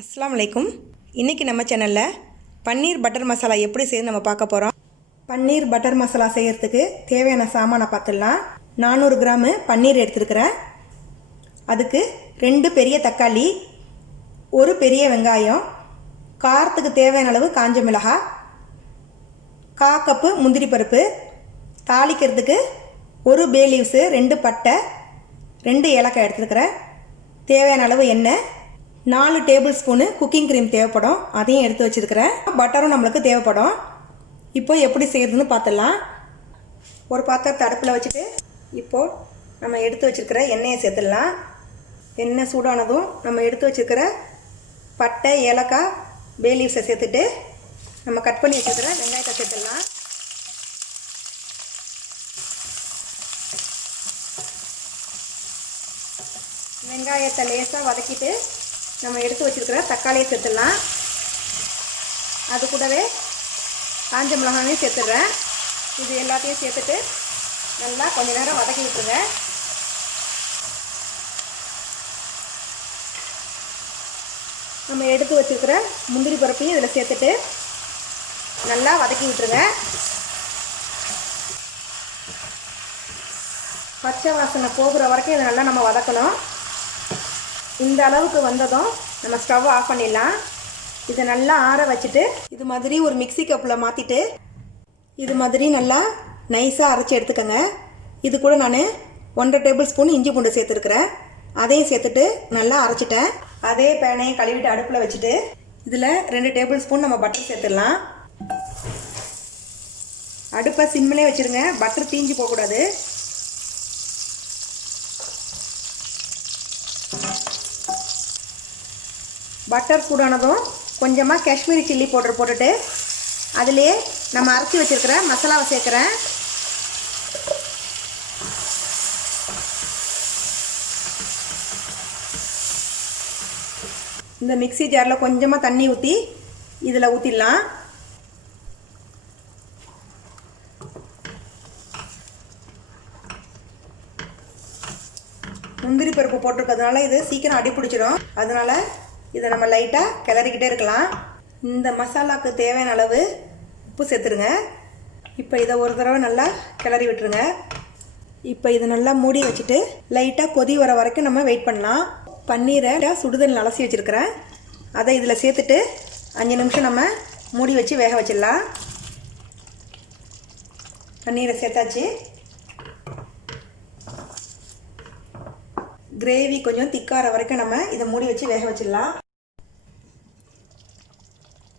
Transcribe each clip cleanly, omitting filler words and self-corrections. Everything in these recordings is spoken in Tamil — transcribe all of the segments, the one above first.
அஸ்ஸலாமு அலைக்கும். இன்றைக்கி நம்ம சேனலில் பன்னீர் பட்டர் மசாலா எப்படி செய்ய நம்ம பார்க்க போகிறோம். பன்னீர் பட்டர் மசாலா செய்கிறதுக்கு தேவையான சாமானை பார்த்துடலாம். 400 கிராமு பன்னீர் எடுத்துருக்கிறேன். அதுக்கு 2 பெரிய தக்காளி, ஒரு பெரிய வெங்காயம், காரத்துக்கு தேவையான அளவு காஞ்ச மிளகாய், 1/4 கப்பு முந்திரி பருப்பு, தாளிக்கிறதுக்கு 1 பே லீவ்ஸு, 2 பட்டை, 2 ஏலக்காய் எடுத்துருக்கிறேன். தேவையான அளவு எண்ணெய், 4 டேபிள் ஸ்பூனு குக்கிங் க்ரீம் தேவைப்படும், அதையும் எடுத்து வச்சுருக்கிறேன். பட்டரும் நம்மளுக்கு தேவைப்படும். இப்போ எப்படி செய்கிறதுன்னு பார்த்துடலாம். ஒரு பாத்திரத்தை அடுப்பில் வச்சுட்டு இப்போது நம்ம எடுத்து வச்சுருக்கிற எண்ணெயை சேர்த்துடலாம். எண்ணெய் சூடானதும் நம்ம எடுத்து வச்சுருக்கிற பட்டை, ஏலக்காய், பே லீவ்ஸை சேர்த்துட்டு நம்ம கட் பண்ணி வச்சுருக்கிற வெங்காயத்தை சேர்த்துடலாம். வெங்காயத்தை லேசாக வதக்கிட்டு நம்ம எடுத்து வச்சுருக்கிற தக்காளியை சேர்த்துடலாம். அது கூடவே காஞ்ச மிளகாயும் சேர்த்துடுறேன். இது எல்லாத்தையும் சேர்த்துட்டு நல்லா கொஞ்ச நேரம் வதக்கி விட்டுருங்க. நம்ம எடுத்து வச்சுருக்கிற முந்திரி பருப்பையும் இதில் சேர்த்துட்டு நல்லா வதக்கி விட்டுருங்க. பச்சை வாசனை போகிற வரைக்கும் இதை நல்லா நம்ம வதக்கணும். இந்த அளவுக்கு வந்ததும் நம்ம ஸ்டவ் ஆஃப் பண்ணிடலாம். இதை நல்லா ஆற வச்சுட்டு இது மாதிரி ஒரு மிக்ஸி கப்பில் மாற்றிட்டு இது மாதிரி நல்லா நைஸாக அரைச்சி எடுத்துக்கோங்க. இது கூட நான் 1.5 டேபிள் ஸ்பூன் இஞ்சி பூண்டு சேர்த்துருக்குறேன். அதையும் சேர்த்துட்டு நல்லா அரைச்சிட்டேன். அதே பேனையும் கழுவிட்டு அடுப்பில் வச்சுட்டு இதில் 2 டேபிள் ஸ்பூன் நம்ம பட்டர் சேர்த்துடலாம். அடுப்பை சிம்மிலே வச்சுருங்க, பட்டர் தீஞ்சு போகக்கூடாது. பட்டர் சூடானதும் கொஞ்சமாக காஷ்மீரி சில்லி பவுடர் போட்டுட்டு அதிலே நம்ம அரைச்சி வச்சுருக்கிற மசாலாவை சேர்க்குறேன். இந்த மிக்ஸி ஜாரில் கொஞ்சமாக தண்ணி ஊற்றி இதில் ஊற்றிடலாம். முந்திரி பருப்பு போட்டிருக்கிறதுனால இது சீக்கிரம் அடி பிடிச்சிடும். அதனால் இதை நம்ம லைட்டாக கிளறிக்கிட்டே இருக்கலாம். இந்த மசாலாவுக்கு தேவையான அளவு உப்பு சேர்த்துருங்க. இப்போ இதை ஒரு தடவை நல்லா கிளறி விட்டுருங்க. இப்போ இதை நல்லா மூடி வச்சுட்டு லைட்டாக கொதி வர வரைக்கும் நம்ம வெயிட் பண்ணலாம். பன்னீரை சுடுதண்ணி அலசி வச்சுருக்கிறேன். அதை இதில் சேர்த்துட்டு 5 நிமிஷம் நம்ம மூடி வச்சு வேக வச்சிடலாம். பன்னீரை சேர்த்தாச்சு. கிரேவி கொஞ்சம் திக்கார வரைக்கும் நம்ம இதை மூடி வச்சு வேக வச்சிடலாம்.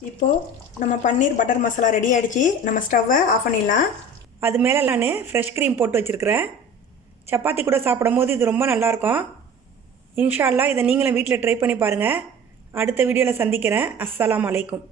இப்போது நம்ம பன்னீர் பட்டர் மசாலா ரெடி ஆகிடுச்சு. நம்ம ஸ்டவ்வை ஆஃப் பண்ணிடலாம். அது மேலே நான் ஃப்ரெஷ் க்ரீம் போட்டு வச்சுருக்கிறேன். சப்பாத்தி கூட சாப்பிடும் போது இது ரொம்ப நல்லாயிருக்கும். இன்ஷா அல்லாஹ் இதை நீங்களும் வீட்டில் ட்ரை பண்ணி பாருங்கள். அடுத்த வீடியோவில் சந்திக்கிறேன். அஸ்ஸலாமு அலைக்கும்.